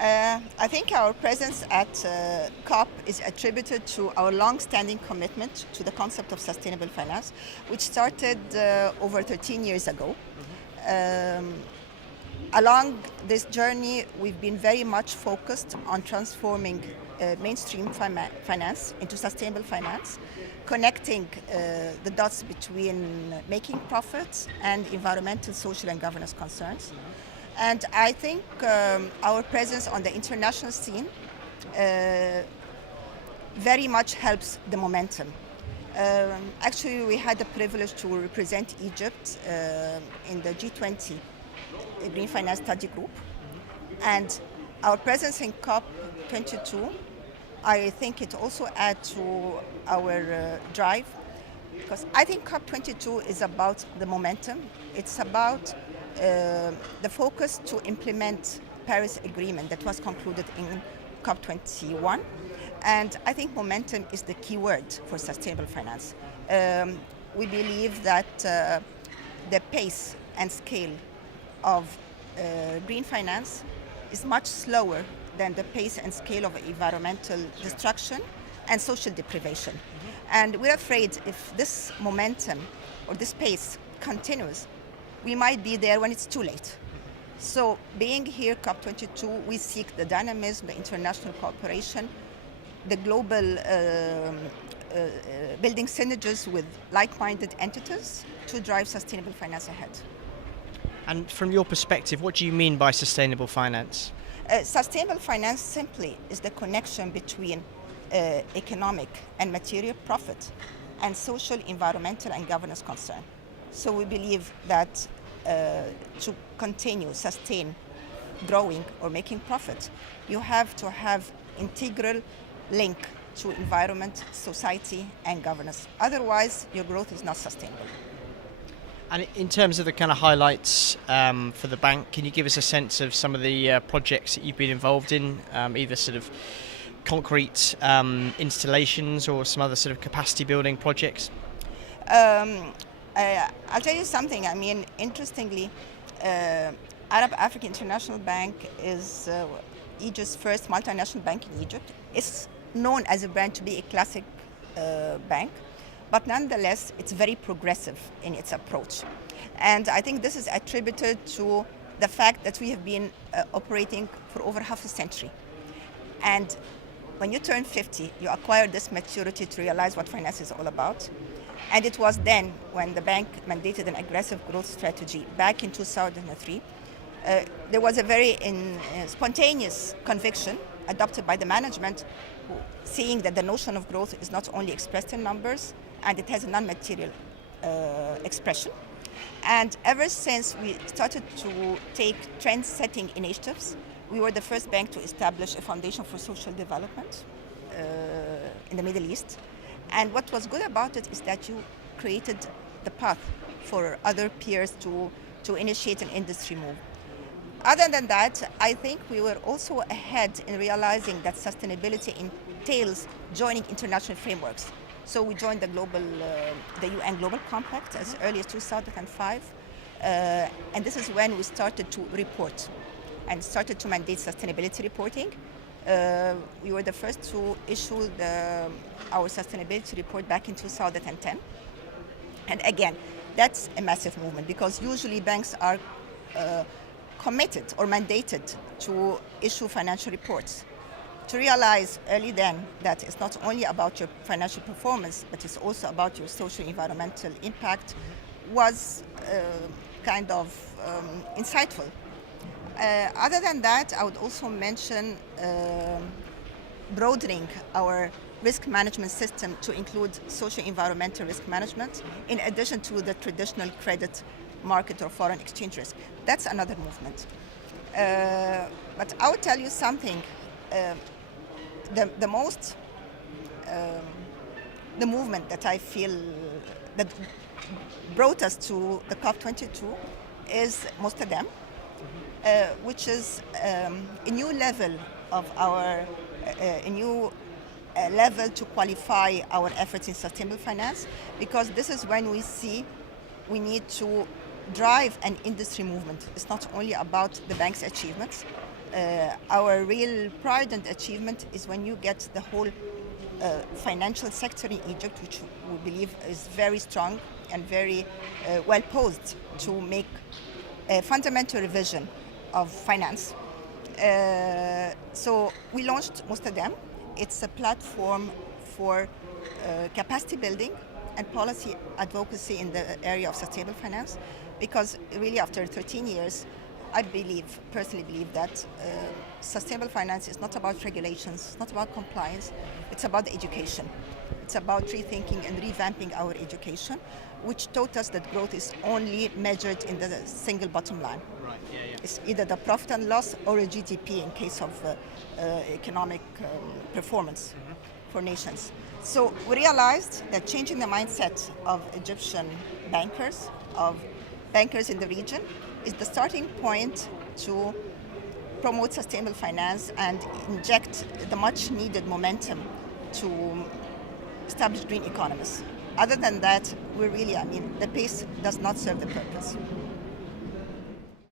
I think our presence at COP is attributed to our long-standing commitment to the concept of sustainable finance, which started over 13 years ago. Um, Along this journey, we've been very much focused on transforming mainstream finance into sustainable finance, connecting the dots between making profits and environmental, social, and governance concerns. And I think our presence on the international scene very much helps the momentum. Actually, we had the privilege to represent Egypt in the G20 Green Finance Study Group. And our presence in COP22, I think it also adds to our drive, because I think COP22 is about the momentum. It's about the focus to implement Paris Agreement that was concluded in COP21. And I think momentum is the key word for sustainable finance. We believe that the pace and scale of green finance is much slower than the pace and scale of environmental destruction and social deprivation. And we're afraid if this momentum or this pace continues, we might be there when it's too late. So being here, COP22, we seek the dynamism, the international cooperation, the global building synergies with like-minded entities to drive sustainable finance ahead. And from your perspective, what do you mean by sustainable finance? Sustainable finance simply is the connection between economic and material profit and social, environmental, and governance concern. So we believe that to continue, sustain, growing, or making profit, you have to have integral link to environment, society, and governance. Otherwise, your growth is not sustainable. And in terms of the kind of highlights for the bank, can you give us a sense of some of the projects that you've been involved in, either sort of concrete installations or some other sort of capacity building projects? I'll tell you something. I mean, interestingly, Arab African International Bank is Egypt's first multinational bank in Egypt. It's known as a brand to be a classic bank, but nonetheless, it's very progressive in its approach. And I think this is attributed to the fact that we have been operating for over half a century. And when you turn 50, you acquire this maturity to realize what finance is all about. And it was then when the bank mandated an aggressive growth strategy back in 2003. There was a very spontaneous conviction adopted by the management, seeing that the notion of growth is not only expressed in numbers, and it has a non-material expression. And ever since we started to take trend-setting initiatives, we were the first bank to establish a foundation for social development in the Middle East. And what was good about it is that you created the path for other peers to initiate an industry move. Other than that, I think we were also ahead in realizing that sustainability entails joining international frameworks. So we joined the UN Global Compact as early as 2005. And this is when we started to report and started to mandate sustainability reporting. We were the first to issue our sustainability report back in 2010. And again, that's a massive movement because usually banks are committed or mandated to issue financial reports. To realize early then that it's not only about your financial performance, but it's also about your social environmental impact was kind of insightful. Other than that, I would also mention broadening our risk management system to include social environmental risk management, in addition to the traditional credit market or foreign exchange risk. That's another movement. But I would tell you something. The movement that I feel that brought us to the COP22 is Amsterdam, which is a new level of a new level to qualify our efforts in sustainable finance, because this is when we see we need to drive an industry movement. It's not only about the bank's achievements, Our real pride and achievement is when you get the whole financial sector in Egypt, which we believe is very strong and very well posed to make a fundamental revision of finance. So we launched Mustadam. It's a platform for capacity building and policy advocacy in the area of sustainable finance, because really after 13 years, I personally believe that sustainable finance is not about regulations, it's not about compliance, it's about the education. It's about rethinking and revamping our education, which taught us that growth is only measured in the single bottom line. Right. Yeah. It's either the profit and loss or a GDP in case of economic performance for nations. So we realized that changing the mindset of Egyptian bankers, of bankers in the region, is the starting point to promote sustainable finance and inject the much needed momentum to establish green economies. Other than that, the pace does not serve the purpose.